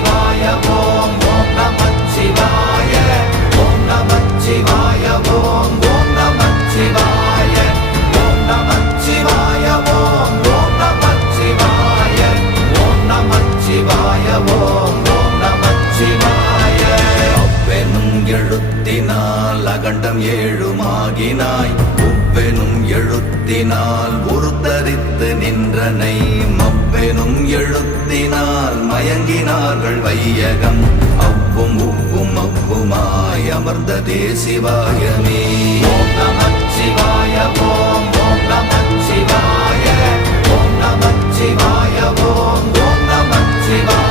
நமச்சிவாய ஓம் ஓம் நமச்சிவாய ஓம் நமச்சிவாய ஓம் ஓம் நமச்சிவாய ஓம் நமச்சிவாய ஓம் ஓம் நமச்சிவாய ஓம் நமச்சிவாய ஓம் ஓம் நமச்சிவாய அவ்வெனும் எழுத்தினால் அகண்டம் ஏழுமாகினாய் உவ்வெனும் எழுத்தினால் உருத்தரித்து நின்றனை மவ்வெனும் எழுத்தினால் மயங்கினார்கள் வையகம் அவ்வும் உவ்வும் அவ்வுமாய் அமர்ந்ததே சிவாயமே ஓம் நமச்சிவாய ஓம் ஓம் நமச்சிவாய ஓம் நமச்சிவாய ஓம் ஓம் நமச்சிவாய